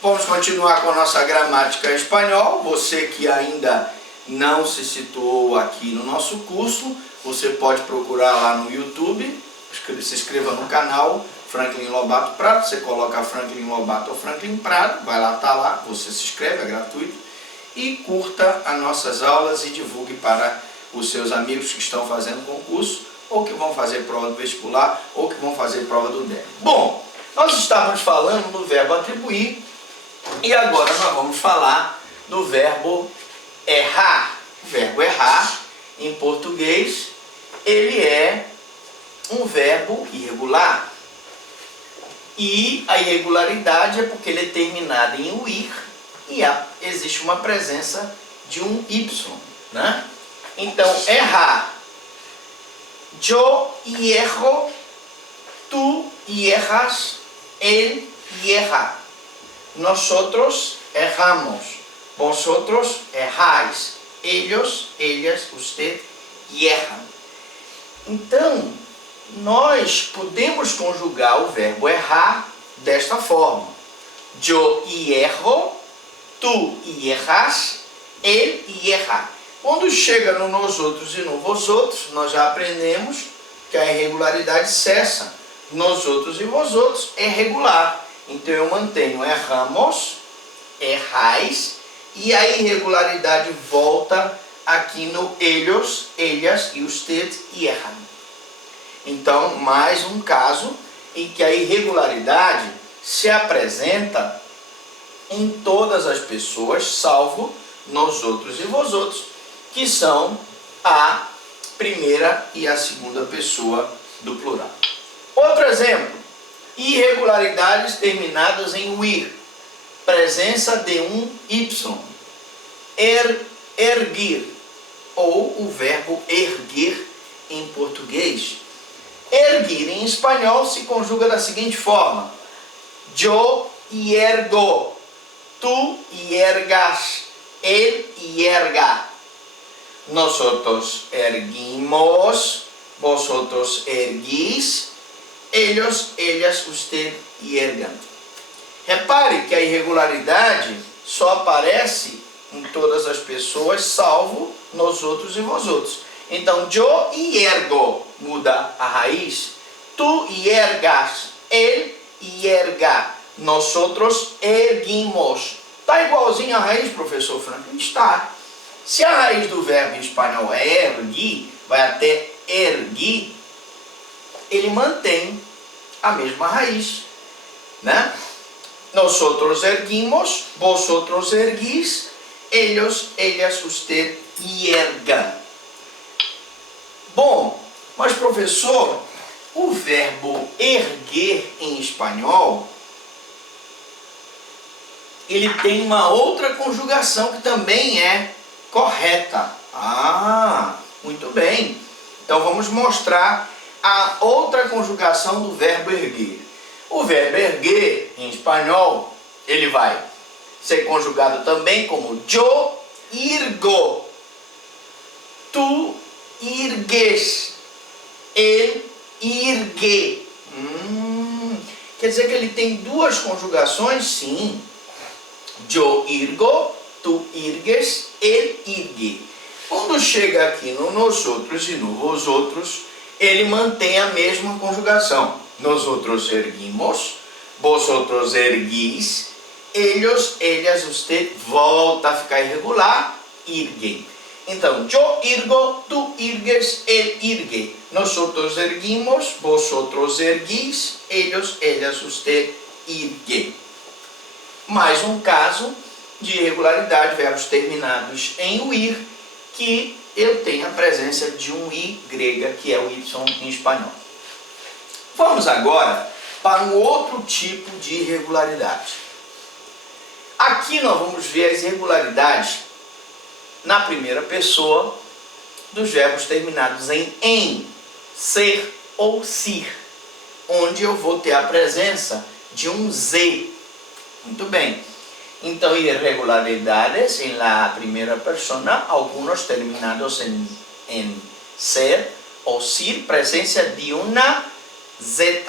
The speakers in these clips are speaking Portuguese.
Vamos continuar com a nossa gramática em espanhol. Você que ainda não se situou aqui no nosso curso, você pode procurar lá no YouTube, se inscreva no canal Franklin Lobato Prado, você coloca Franklin Lobato ou Franklin Prado, vai lá, tá lá, você se inscreve, é gratuito, e curta as nossas aulas e divulgue para os seus amigos que estão fazendo concurso, ou que vão fazer prova do vestibular, ou que vão fazer prova do DEM. Bom, nós estávamos falando do verbo atribuir, e agora nós vamos falar do verbo errar. O verbo errar, em português, ele é um verbo irregular. E a irregularidade é porque ele é terminado em UIR e existe uma presença de um Y, né? Então, errar. Yo hierro, tú hierras, él hierra. Nosotros erramos, vosotros erráis, ellos, ellas, usted hierran. Então, nós podemos conjugar o verbo errar desta forma. Yo hierro, tú hierras, él hierra. Quando chega no nós outros e no vós outros, nós já aprendemos que a irregularidade cessa. Nós outros e vós outros é regular. Então eu mantenho erramos, errais, e a irregularidade volta aqui no ellos, ellas e usted hierran. Então, mais um caso em que a irregularidade se apresenta em todas as pessoas, salvo nós outros e vós outros, que são a primeira e a segunda pessoa do plural. Outro exemplo, irregularidades terminadas em UIR, presença de um Y, erguer, ou o verbo erguer em português. Erguer em espanhol se conjuga da seguinte forma: yo hiergo, tú hiergas, él hierga. Nosotros erguimos, vosotros erguís, ellos, ellas, usted hiergan. Repare que a irregularidade só aparece em todas as pessoas, salvo nós outros e vós outros. Então, yo hiergo muda a raiz, tú hiergas, él hierga, nosotros erguimos. Está igualzinho a raiz, professor Franklin? Está. Se a raiz do verbo em espanhol é ergui, vai até ergui, ele mantém a mesma raiz, né? Nosotros erguimos, vosotros erguís, ellos, ellas, usted hiergan. Bom, mas professor, o verbo erguer em espanhol, ele tem uma outra conjugação que também é correta. Ah, muito bem. Então vamos mostrar a outra conjugação do verbo erguer. O verbo erguer em espanhol, ele vai ser conjugado também como yo irgo, tu irgues, el irgue. Quer dizer que ele tem duas conjugações? Sim. Yo irgo, tu irgues, el irgue. Quando chega aqui no nós outros e no vós outros, ele mantém a mesma conjugação. Nós outros erguimos, vosotros erguís, ellos, ellas, usted, volta a ficar irregular, irguem. Então, yo irgo, tu irgues, el irgue. Nosotros erguimos, vosotros erguís, ellos, ellas, usted, irgue. Mais um caso de irregularidade, verbos terminados em UIR, que eu tenho a presença de um I grega, que é o Y em espanhol. Vamos agora para um outro tipo de irregularidade. Aqui nós vamos ver as irregularidades na primeira pessoa dos verbos terminados em, ser ou sir, onde eu vou ter a presença de um Z. Muito bem. Então, irregularidades em la primeira persona, algunos terminados em ser ou sir, presença de uma Z.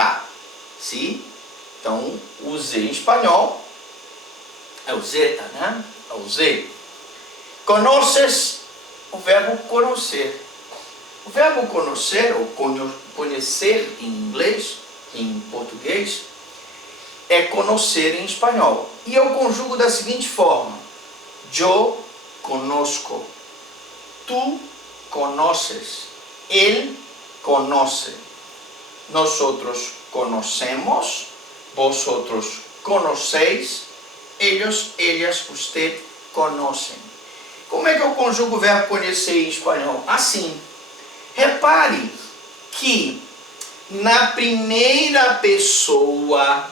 ¿Sí? Então, o Z em espanhol É o zeta, né? É o Z. Conoces, o verbo conhecer. O verbo conhecer, ou conhecer em inglês, em português, é conhecer em espanhol. E eu conjugo da seguinte forma: yo conozco, tú conoces, él conoce, nosotros conocemos, vosotros conocéis, ellos, ellas, usted conocem. Como é que eu conjugo o verbo conhecer em espanhol? Assim. Repare que na primeira pessoa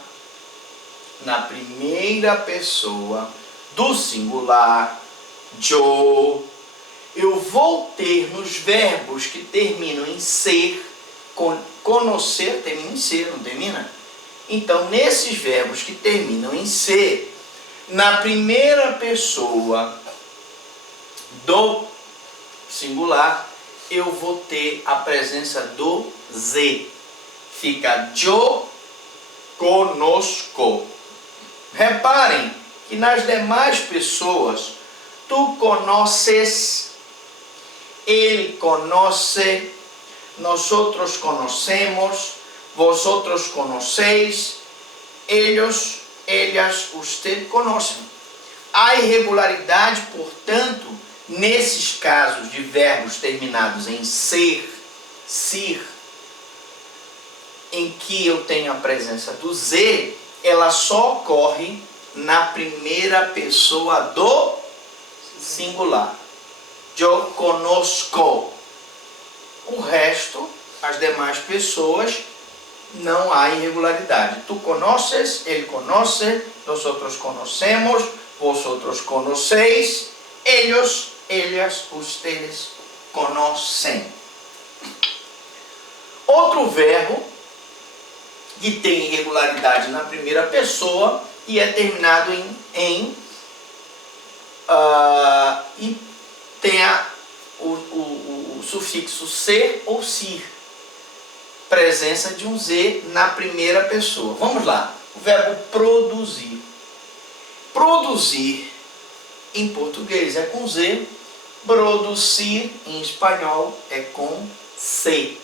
do singular, eu vou ter nos verbos que terminam em ser, conhecer termina em ser, não termina? Então, nesses verbos que terminam em ser, na primeira pessoa do singular, eu vou ter a presença do Z. Fica yo conozco. Reparem que nas demais pessoas, tu conoces, ele conoce, nosotros conocemos, vosotros conocéis, ellos, ellas, usted conocem. A irregularidade, portanto, nesses casos de verbos terminados em ser, sir, em que eu tenho a presença do Z, ela só ocorre na primeira pessoa do singular. Yo conozco. O resto, as demais pessoas, não há irregularidade. Tu conoces, ele conoce, nosotros conocemos, vosotros conocéis, ellos, ellas, ustedes conocem. Outro verbo que tem irregularidade na primeira pessoa e é terminado em e tem o sufixo ser ou sir, presença de um Z na primeira pessoa. Vamos lá, o verbo produzir. Produzir em português é com Z, producir em espanhol é com C.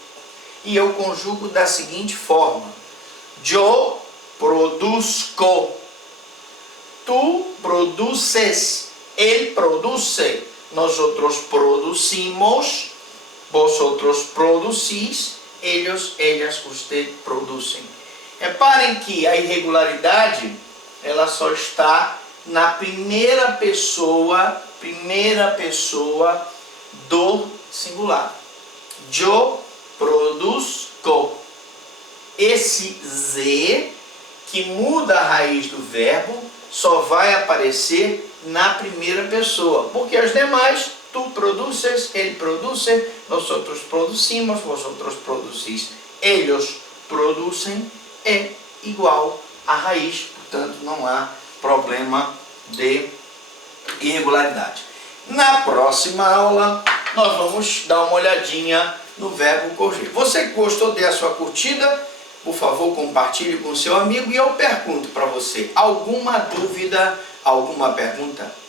E eu conjugo da seguinte forma: yo produzco, tú produces, él produce, nosotros producimos, vosotros producís, ellos, ellas, usted producem. Reparem que a irregularidade ela só está na primeira pessoa do singular. Yo produzco. Esse Z que muda a raiz do verbo só vai aparecer na primeira pessoa, porque as demais, tu produces, ele produce, nosotros producimos, vosotros producís, ellos producem, é igual à raiz, portanto não há problema de irregularidade. Na próxima aula nós vamos dar uma olhadinha no verbo corrigir. Você que gostou, dê a sua curtida, por favor compartilhe com seu amigo e eu pergunto para você, alguma dúvida, alguma pergunta?